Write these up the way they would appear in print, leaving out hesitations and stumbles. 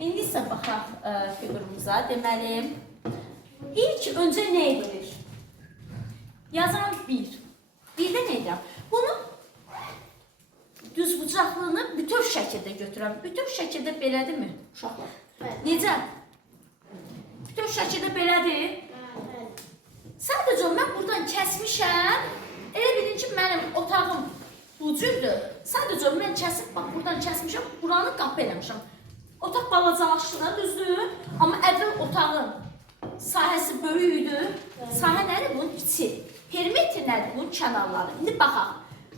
İndi isə baxaq fiqurumuza. Deməli, ilk öncə nə edilir? Yazıram 1. 1-də nə edirəm? Bunu düzbucaqlığını bütöv şəkildə götürəm. Bütöv şəkildə belədirmi uşaqlar? Necə? Bütöv şəkildə belədir. Sadəcə mən buradan kəsmişəm. Elə bilin ki, mənim otağım bu cürdür. Sadəcə mən kəsib, bax, buradan kəsmişəm, buranı qapı eləmişəm. Otaq balacalaşdı, düzdür? Amma əvvəl otağın sahəsi böyükdür. Sahə nədir? Bunun içi. Perimetr nədir? Bunun kənarları. İndi baxaq.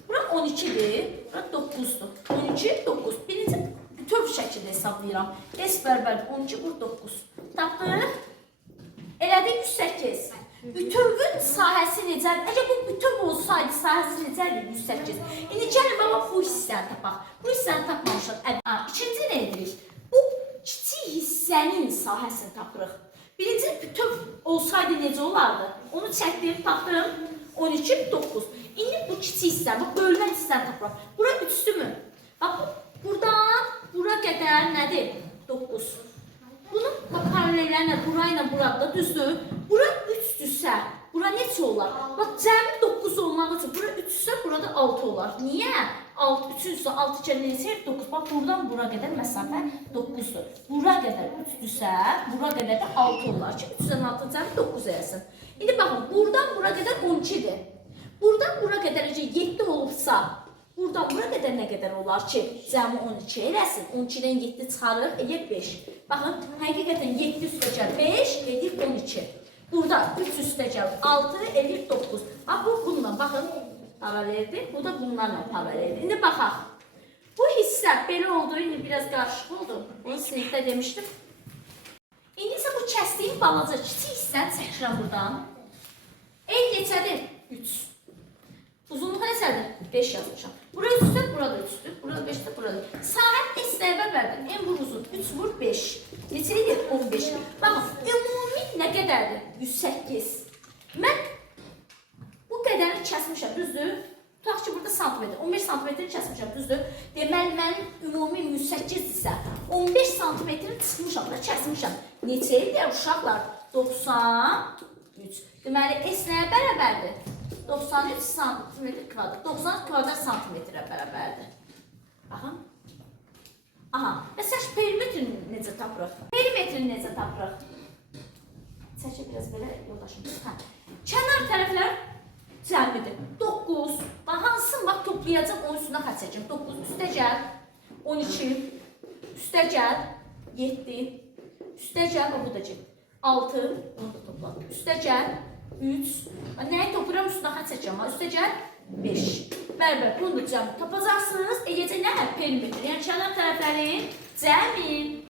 Bura 12-dir, bura 9-dur. 12, 9. Birinci bütöv şəkildə hesablayıram. S bərabər 12, bura 9. Tapdıq? Elədik 108. Bütövün sahəsi necədir? Əgər bu bütöv olsaydı, sahəsi necədir? 108. İndi gəlin, baba, bu hissəni tapaq. Bu hissəni tapmamışıq. İkinci nə edirik? Bu kiçik hissənin sahəsini tapırıq. Birinci bütöv olsaydı necə olardı? Onu çəkdim, tapdım. 12, 9. İndi bu kiçik hissə, bu bölmə hissəni tapırıq. Bura 3-dürmü? Bax, buradan bura qədər nədir? 9. Bunun paralellərlə burayla burada düzdür. Bura 3-dürsə, bura neçə olar? Bax, cəmi 9 olmaq üçün bura 3-dürsə, burada 6 olar. Niyə? 3-dürsə 6 kere neçə? 9. Bax, buradan bura qədər məsafə 9-dur. Bura qədər 3-dürsə, bura qədər də 6 olar ki, 3-dən 6 cəmi 9 eləsin. İndi baxın, buradan bura qədər 12-dir. Buradan bura qədər 7 olubsa, buradan bura qədər nə qədər olar ki, cəmi 12 eləsin. 12-dən 7 çıxarıq, edir 5. Baxın, həqiqətən 7 üstəcər 5, edir 12. Burada 3 üstəcər 6, edir 9. Bax, bu bununla, baxın, paraleldir. Bu da bunlarla paraleldir. İndi baxaq. Bu hissə belə oldu, indi biraz qarışıq oldu. Bunu sinifdə demişdim. İndi isə bu kəsdiyim balaca kiçik hissəni çəkirəm buradan. En neçədir? 3. Uzunluğu neçədir? 5 yazmışam. Buraya 3'dür, burada 3'dür. Burada 5'dir, burada. Sahət S bərabərdir. En vur uzun. 3 vur 5. Neçədir? 15. Baxın, ümumi nə qədərdir? 108. Mən bu qədəri kəsmişəm, düzdür? Tutaq ki, burada santimetr. 15 santimetri kəsmişəm, düzdür? Deməli, mənim ümumi 108-dirsə, 15 santimetri çıxmışam da kəsmişəm. Neçə edir uşaqlar? 93. Deməli, S nəyə bərabərdir? 93 santimetr kvadrat. 90 kvadrat santimetrə bərabərdir. Baxın. Aha. Məsələn, perimetrini necə tapırıq? Perimetrini necə tapırıq? Çəkə biraz belə yoldaşımız. Kənar tərəflər cəmidir. 9. Bax, hansını bax toplayacaq, onun üstünə xət çəkəcəm. 9 üstə gəl. 12. Üstə gəl. 7. Üstə gəl, bu da gəl. 6. Onu da topladım. Üstə gəl. 3. Nəyi toplayıram, üstünə xət çəkəcəm. Üstə gəl. 5. Bərabər, bunu da cəmi tapacaqsınız. Eləcə nə? Perimetr. Yəni kənar tərəflərin cəmi.